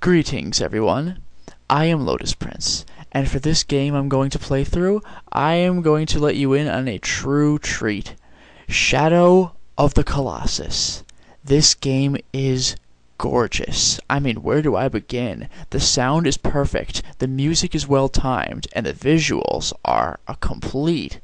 Greetings, everyone. I am Lotus Prince, and for this game I'm going to play through, I am going to let you in on a true treat. Shadow of the Colossus. This game is gorgeous. I mean, where do I begin? The sound is perfect, the music is well timed, and the visuals are a complete...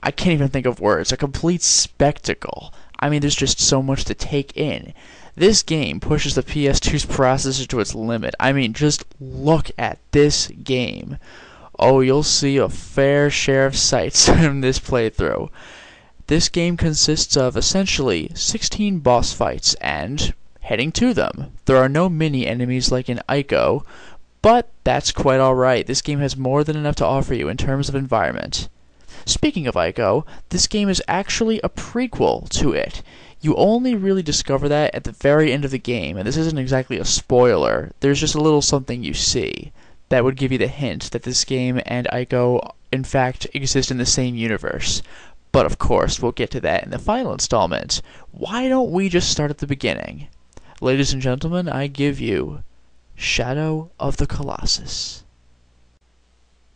I can't even think of words. A complete spectacle. I mean, there's just so much to take in. This game pushes the PS2's processor to its limit. I mean, just look at this game. Oh, you'll see a fair share of sights in this playthrough. This game consists of essentially 16 boss fights and heading to them. There are no mini enemies like in Ico, but that's quite alright. This game has more than enough to offer you in terms of environment. Speaking of Ico, this game is actually a prequel to it. You only really discover that at the very end of the game, and this isn't exactly a spoiler. There's just a little something you see that would give you the hint that this game and Ico, in fact, exist in the same universe. But of course, we'll get to that in the final installment. Why don't we just start at the beginning? Ladies and gentlemen, I give you Shadow of the Colossus.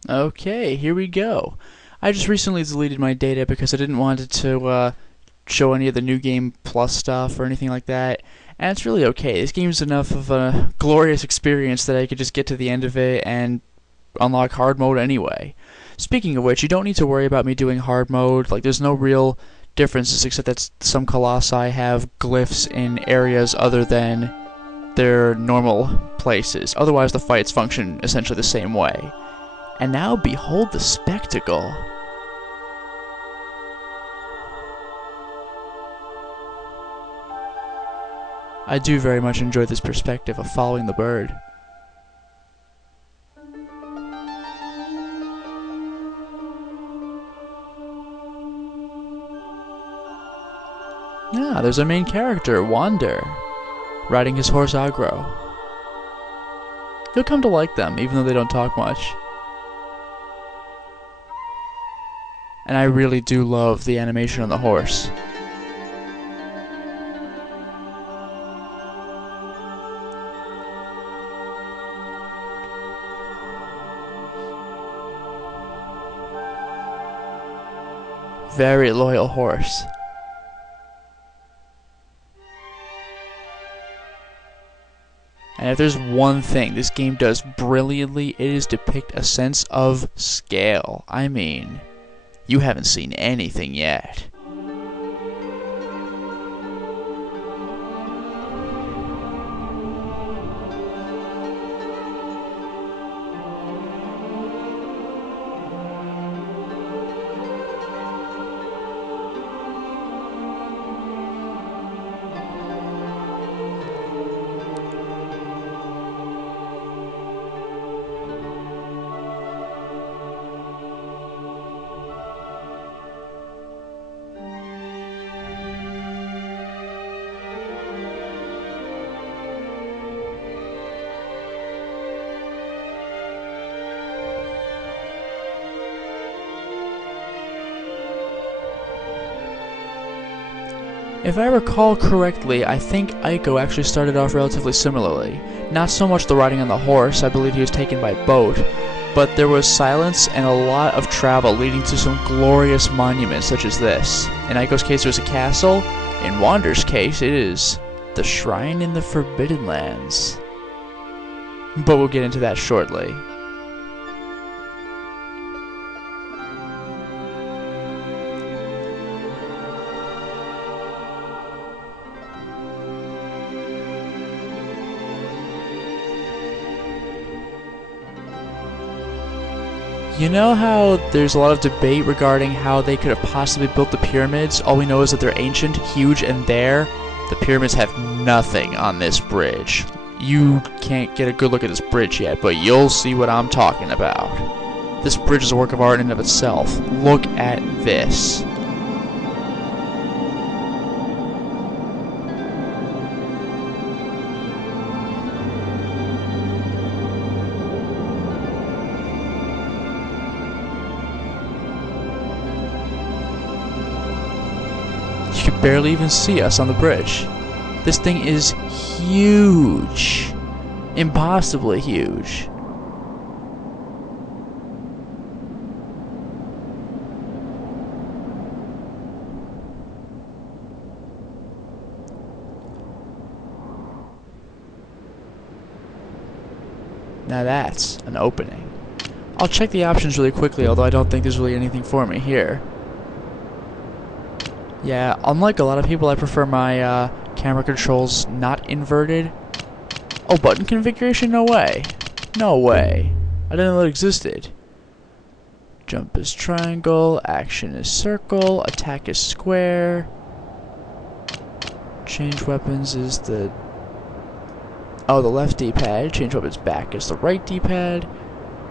Okay, here we go. I just recently deleted my data because I didn't want it to show any of the New Game Plus stuff or anything like that. And it's really okay. This game's enough of a glorious experience that I could just get to the end of it and unlock hard mode anyway. Speaking of which, you don't need to worry about me doing hard mode. Like, there's no real differences except that some colossi have glyphs in areas other than their normal places. Otherwise, the fights function essentially the same way. And now behold the spectacle. I do very much enjoy this perspective of following the bird. Ah, there's our main character, Wander, riding his horse Agro. You'll come to like them, even though they don't talk much. And I really do love the animation on the horse. Very loyal horse. And if there's one thing this game does brilliantly, it is depict a sense of scale. I mean, you haven't seen anything yet. If I recall correctly, I think Ico actually started off relatively similarly. Not so much the riding on the horse, I believe he was taken by boat, but there was silence and a lot of travel leading to some glorious monuments such as this. In Ico's case it was a castle, in Wander's case it is the Shrine in the Forbidden Lands. But we'll get into that shortly. You know how there's a lot of debate regarding how they could have possibly built the pyramids? All we know is that they're ancient, huge, and there, the pyramids have nothing on this bridge. You can't get a good look at this bridge yet, but you'll see what I'm talking about. This bridge is a work of art in and of itself. Look at this. You can barely even see us on the bridge. This thing is huge. Impossibly huge. Now that's an opening. I'll check the options really quickly, although I don't think there's really anything for me here. Yeah, unlike a lot of people, I prefer my camera controls not inverted. Oh, button configuration? No way. No way. I didn't know it existed. Jump is triangle, action is circle, attack is square. Change weapons is the... Oh, the left D-pad. Change weapons back is the right D-pad.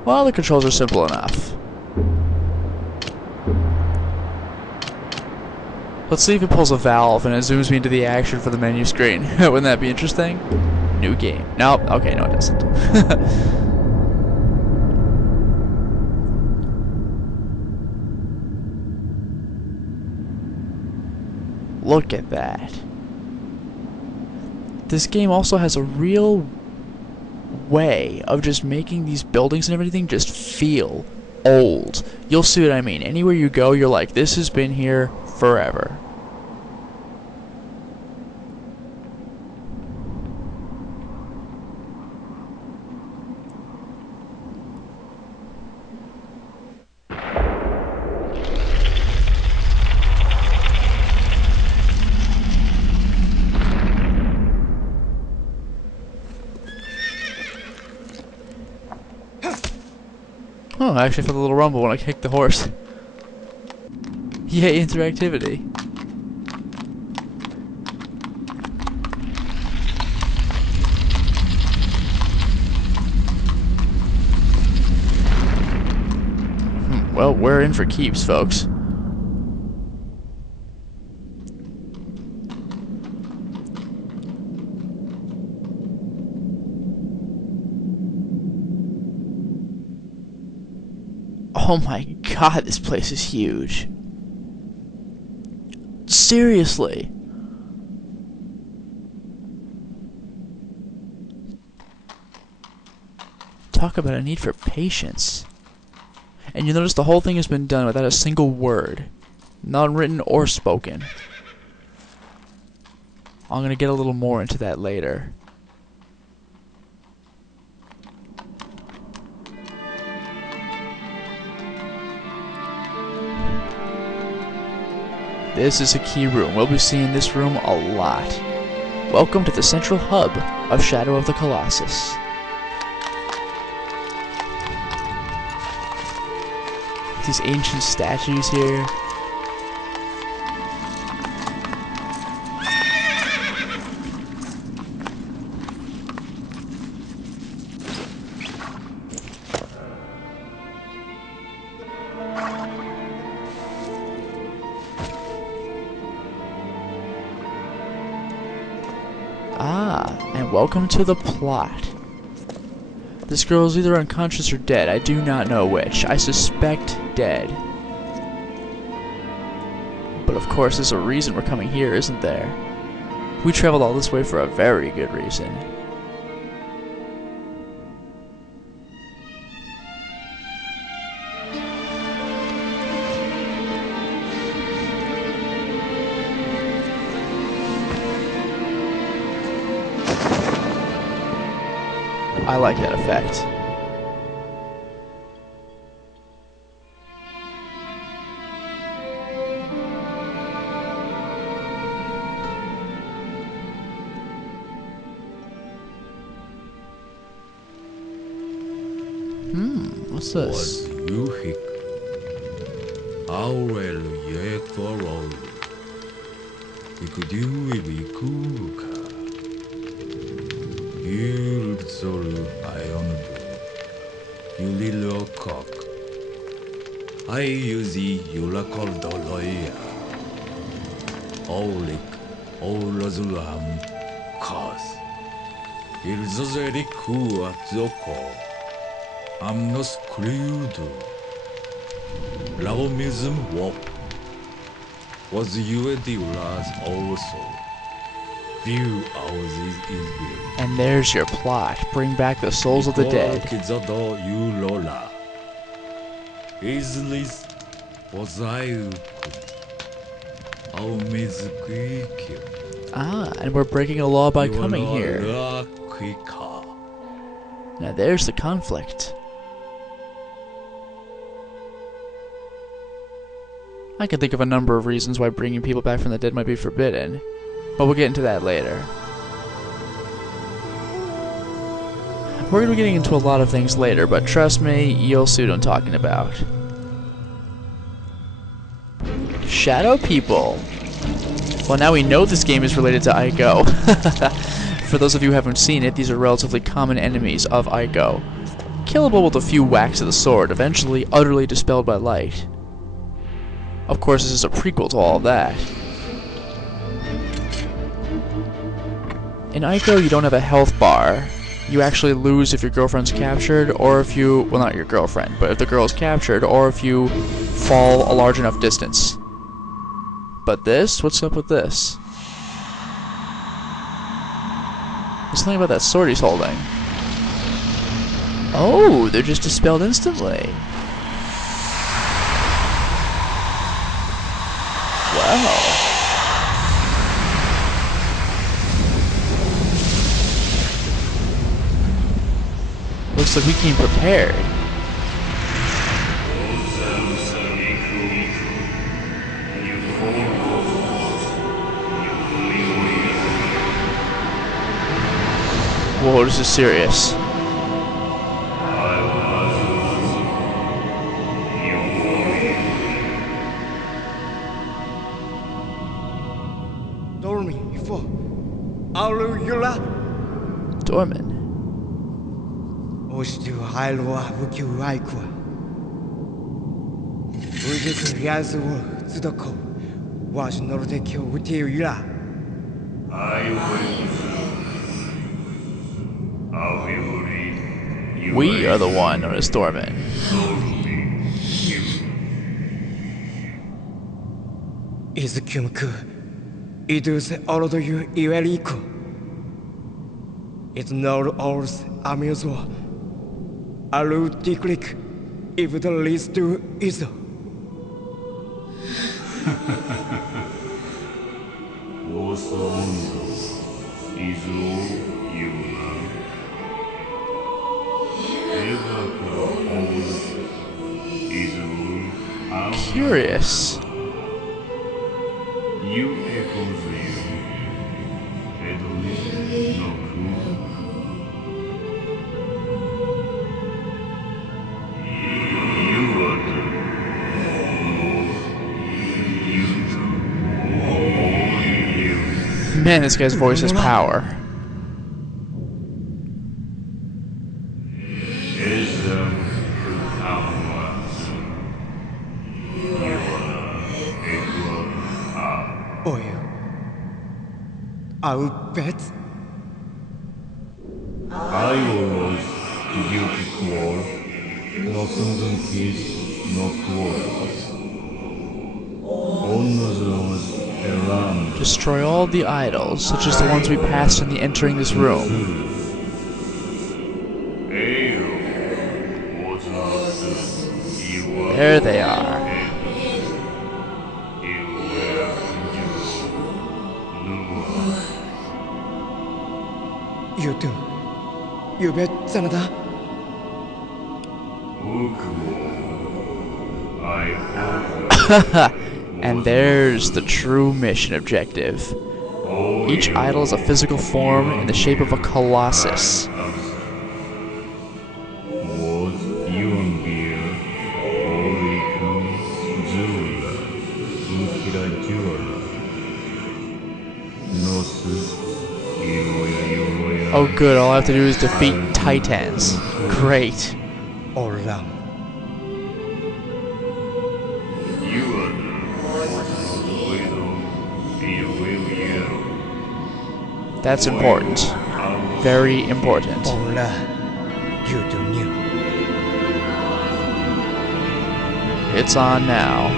Well, the controls are simple enough. Let's see if it pulls a valve and it zooms me into the action for the menu screen. Wouldn't that be interesting? New game. Nope. Okay, no it doesn't. Look at that. This game also has a real way of just making these buildings and everything just feel old. You'll see what I mean. Anywhere you go, you're like, this has been here forever. Oh, I actually felt a little rumble when I kicked the horse. Yay, interactivity. Well, we're in for keeps, folks. Oh my god, this place is huge. Seriously. Talk about a need for patience. And you notice the whole thing has been done without a single word. Not written or spoken. I'm gonna get a little more into that later. This is a key room. We'll be seeing this room a lot. Welcome to the central hub of Shadow of the Colossus. These ancient statues here. And welcome to the plot. This girl is either unconscious or dead. I do not know which. I suspect dead. But of course there's a reason we're coming here, isn't there? We traveled all this way for a very good reason. I like that effect. What's this? You little cock. I use the Ulakol Doloya. Olik, Olazulam, cause. Ilzozeri ku atzoko. I'm no screwed. Lavomism wop. Was you a dealers also? view of this evil. And there's your plot. Bring back the souls of the dead. Kizado Yurora. Islis Ozaiku. Aomizukikyo. Ah, and we're breaking a law by coming here. Now there's the conflict. I can think of a number of reasons why bringing people back from the dead might be forbidden, but we'll get into that later. We're going to be getting into a lot of things later, but trust me, you'll see what I'm talking about. Shadow people. Well, now we know this game is related to Ico. For those of you who haven't seen it, these are relatively common enemies of Ico. Killable with a few whacks of the sword, eventually utterly dispelled by light. Of course, this is a prequel to all of that. In Ico, you don't have a health bar. You actually lose if your girlfriend's captured, or if you... well, not your girlfriend, but if the girl is captured, or if you fall a large enough distance. But this? What's up with this? There's something about that sword he's holding. Oh, they're just dispelled instantly. Wow. Looks like we came prepared. Whoa, this is serious. Dormin before. Dormin. Ostu Hailoa Wuku Aikua. Ujus Yazu Zudoko. Was Nordekyo Utiula. We are the one known as Dormin. Is Kumku. Idus Orodo you Iweriko. It's not ours amusement. Alu Tiklik. If the least do is. Curious. Man, this guy's voice has power. Oh, you. I'll bet. I was guilty war, nothing peace, no quarrels. Honors around. Destroy all the idols, such as the ones we passed in the entering this room. There they are. You do. You bet Sanada. And there's the true mission objective. Each idol is a physical form in the shape of a colossus. Oh good, all I have to do is defeat Titans. Great. Oram. That's important. Very important. Ola. You do new. It's on now.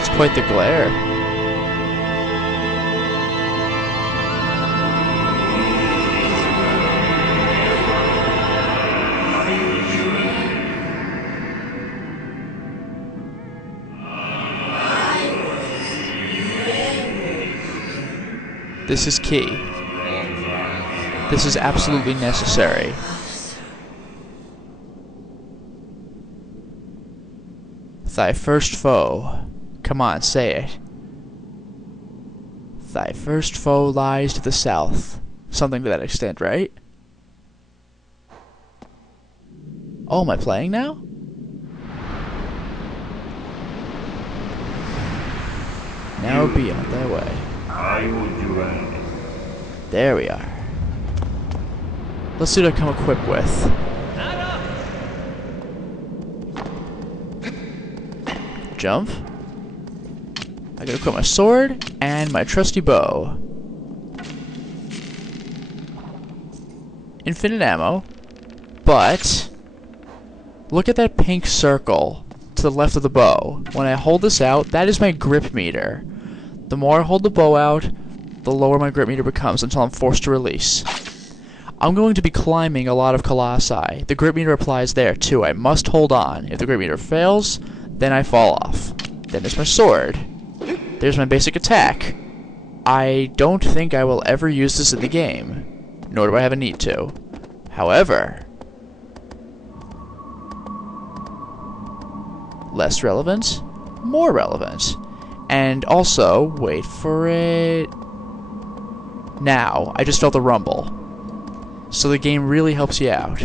That's quite the glare. This is key. This is absolutely necessary. Thy first foe. Come on, say it. Thy first foe lies to the south. Something to that extent, right? Oh, am I playing now? Now be on thy way. I will join. There we are. Let's see what I come equipped with. Jump. I gotta equip my sword and my trusty bow. Infinite ammo. But look at that pink circle to the left of the bow. When I hold this out, that is my grip meter. The more I hold the bow out, the lower my grip meter becomes until I'm forced to release. I'm going to be climbing a lot of colossi. The grip meter applies there too. I must hold on. If the grip meter fails, then I fall off. Then there's my sword. There's my basic attack. I don't think I will ever use this in the game, nor do I have a need to. However, less relevant, more relevant. And also, wait for it. Now, I just felt a rumble. So the game really helps you out.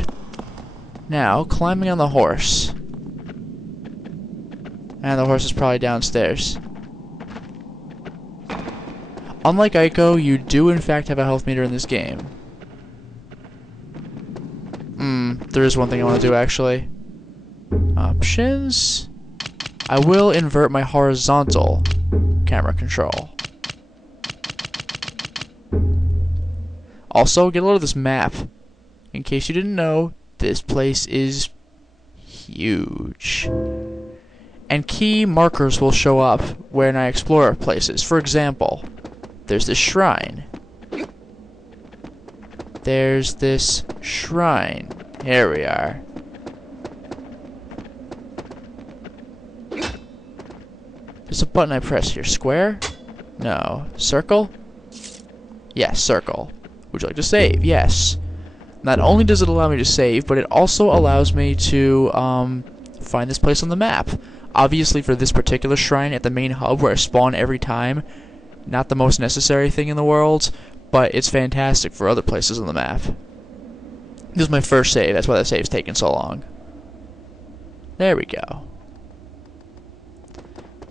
Now, climbing on the horse. And the horse is probably downstairs. Unlike Ico, you do in fact have a health meter in this game. There is one thing I want to do actually. Options. I will invert my horizontal camera control. Also, get a load of this map. In case you didn't know, this place is huge. And key markers will show up when I explore places. For example, there's this shrine. There's this shrine. Here we are. There's a button I press here. Square? No. Circle? Yes, circle. Would you like to save? Yes. Not only does it allow me to save, but it also allows me to find this place on the map. Obviously for this particular shrine at the main hub where I spawn every time, not the most necessary thing in the world, but it's fantastic for other places on the map. This is my first save, that's why the save's taken so long. There we go.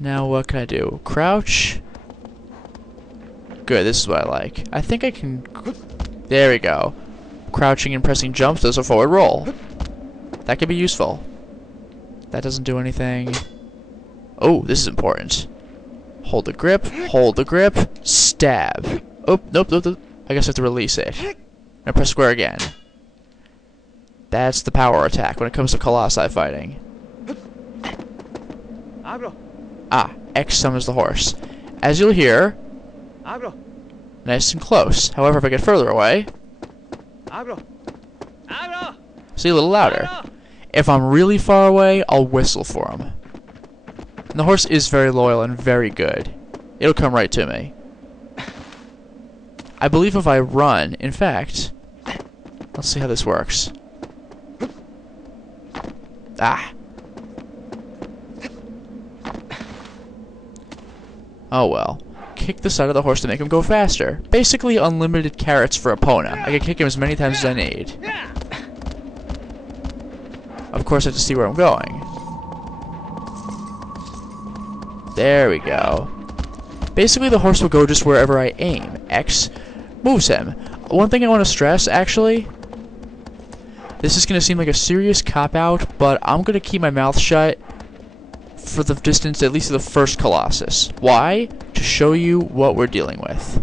Now what can I do? Crouch. Good, this is what I like. I think I can... There we go. Crouching and pressing jumps does a forward roll. That could be useful. That doesn't do anything. Oh, this is important. Hold the grip, stab. Oh, nope. I guess I have to release it. And press square again. That's the power attack when it comes to colossi fighting. Ah, X summons the horse. As you'll hear, nice and close. However, if I get further away, see, a little louder. If I'm really far away, I'll whistle for him. And the horse is very loyal and very good. It'll come right to me. I believe if I run, in fact, let's see how this works. Ah. Oh well. Kick the side of the horse to make him go faster. Basically unlimited carrots for Epona. I can kick him as many times as I need. Of course I have to see where I'm going. There we go. Basically the horse will go just wherever I aim. X moves him. One thing I want to stress, actually, this is going to seem like a serious cop-out, but I'm going to keep my mouth shut for the distance, at least of the first Colossus. Why? To show you what we're dealing with.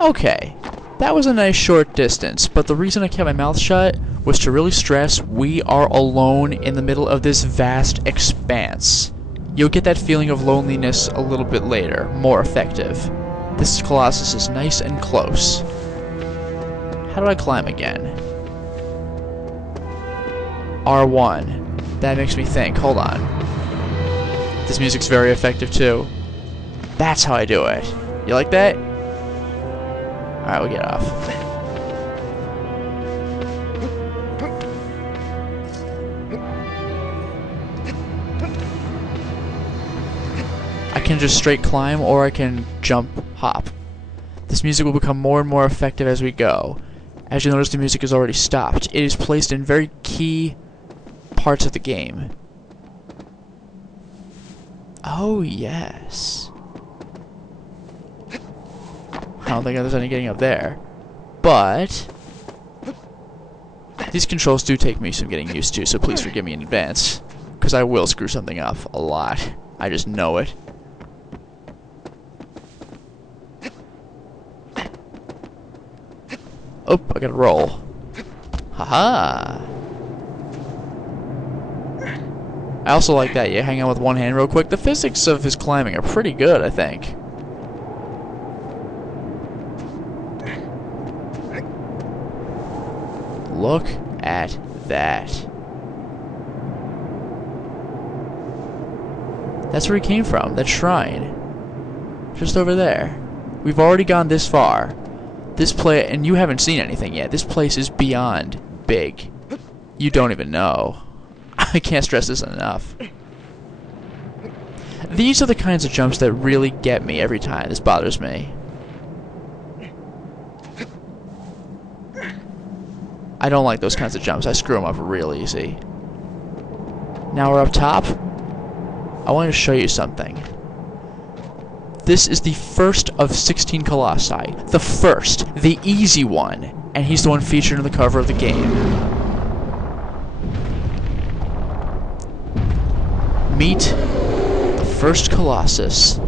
Okay, that was a nice short distance, but the reason I kept my mouth shut was to really stress we are alone in the middle of this vast expanse. You'll get that feeling of loneliness a little bit later, more effective. This Colossus is nice and close. How do I climb again? R1. That makes me think. Hold on. This music's very effective too. That's how I do it. You like that? Alright, we'll get off. I can just straight climb, or I can jump hop. This music will become more and more effective as we go. As you notice, the music is already stopped. It is placed in very key parts of the game. Oh, yes. I don't think there's any getting up there. But these controls do take me some getting used to, so please forgive me in advance. Because I will screw something up a lot. I just know it. Oh, I gotta roll. Haha. I also like that. You hang out with one hand real quick. The physics of his climbing are pretty good, I think. Look at that. That's where he came from, that shrine. Just over there. We've already gone this far. This place, and you haven't seen anything yet. This place is beyond big. You don't even know. I can't stress this enough. These are the kinds of jumps that really get me every time. This bothers me. I don't like those kinds of jumps. I screw them up real easy. Now we're up top. I want to show you something. This is the first of 16 colossi. The first. The easy one. And he's the one featured in the cover of the game. Meet the first Colossus.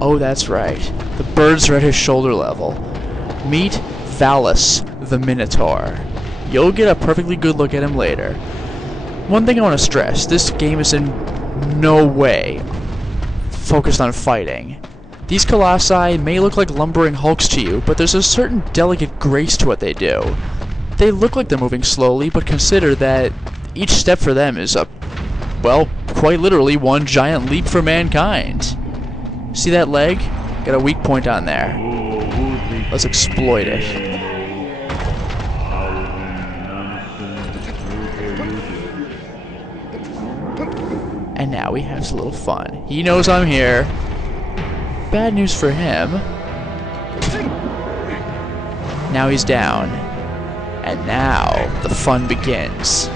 Oh, that's right. The birds are at his shoulder level. Meet Valis, the Minotaur. You'll get a perfectly good look at him later. One thing I want to stress, this game is in no way focused on fighting. These colossi may look like lumbering hulks to you, but there's a certain delicate grace to what they do. They look like they're moving slowly, but consider that each step for them is a, well, quite literally one giant leap for mankind. See that leg? Got a weak point on there. Let's exploit it. And now we have a little fun. He knows I'm here. Bad news for him. Now he's down. And now the fun begins.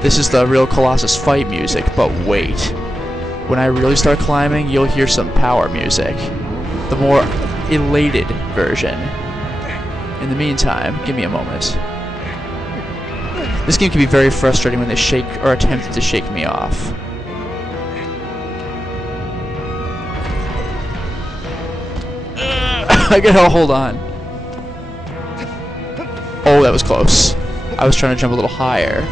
This is the real Colossus fight music, but wait. When I really start climbing, you'll hear some power music. The more elated version. In the meantime, give me a moment. This game can be very frustrating when they shake or attempt to shake me off. I gotta hold on. Oh, that was close. I was trying to jump a little higher.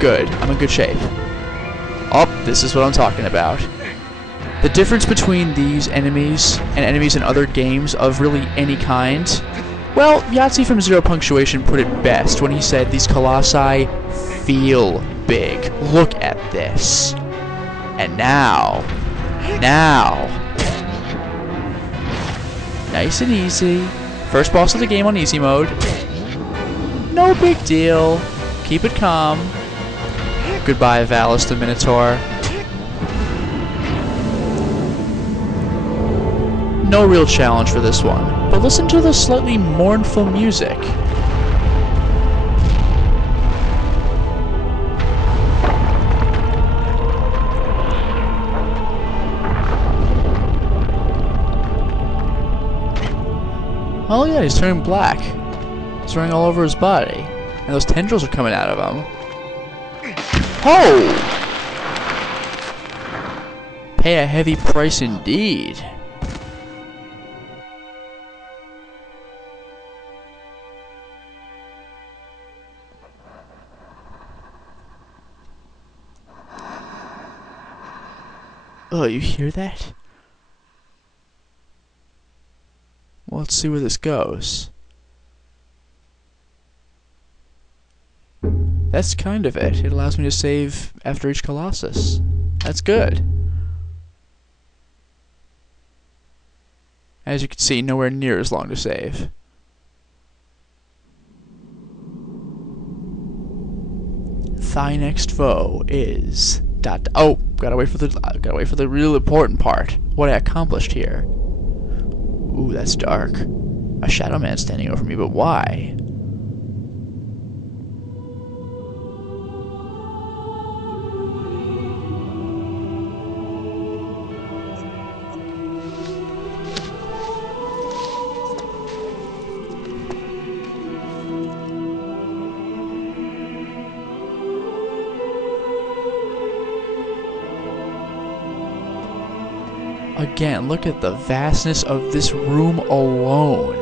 Good. I'm in good shape. Oh, this is what I'm talking about. The difference between these enemies and enemies in other games of really any kind, well, Yahtzee from Zero Punctuation put it best when he said these colossi feel big. Look at this. And now, nice and easy. First boss of the game on easy mode. No big deal. Keep it calm. Goodbye, Valis the Minotaur. No real challenge for this one, but listen to the slightly mournful music. Oh yeah, he's turning black. It's running all over his body. And those tendrils are coming out of him. Oh! Pay a heavy price indeed. Oh, you hear that? Well, let's see where this goes. That's kind of it. It allows me to save after each Colossus. That's good. As you can see, nowhere near as long to save. Thy next foe is... Oh, gotta wait for the real important part. What I accomplished here. Ooh, that's dark. A shadow man standing over me, but why? Again, look at the vastness of this room alone.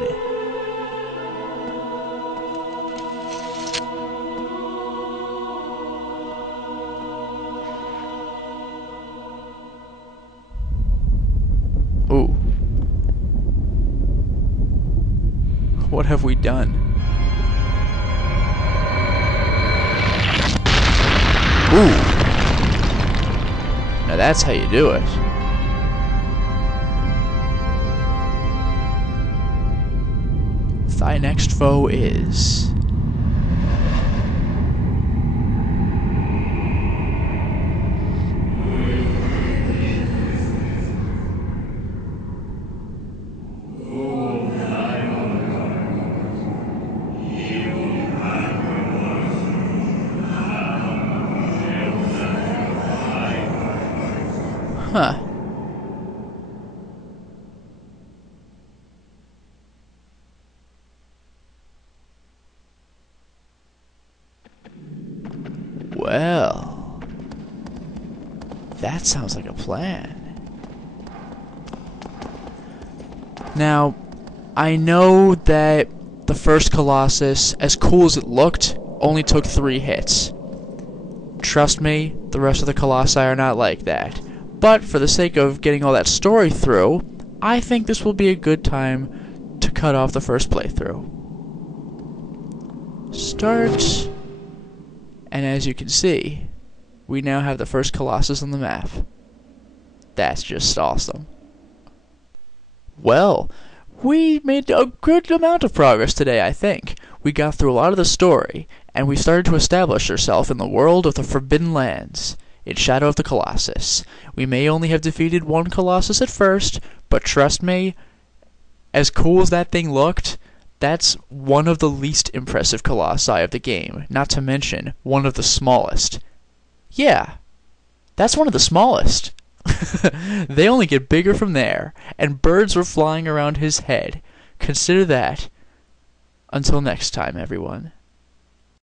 Ooh. What have we done? Ooh. Now that's how you do it. Thy next foe is... Huh. Well, that sounds like a plan. Now, I know that the first Colossus, as cool as it looked, only took 3 hits. Trust me, the rest of the Colossi are not like that. But for the sake of getting all that story through, I think this will be a good time to cut off the first playthrough. Start... And as you can see, we now have the first Colossus on the map. That's just awesome. Well, we made a good amount of progress today, I think. We got through a lot of the story, and we started to establish ourselves in the world of the Forbidden Lands, in Shadow of the Colossus. We may only have defeated 1 Colossus at first, but trust me, as cool as that thing looked, that's one of the least impressive Colossi of the game, not to mention one of the smallest. Yeah, that's one of the smallest. They only get bigger from there, and birds were flying around his head. Consider that. Until next time, everyone.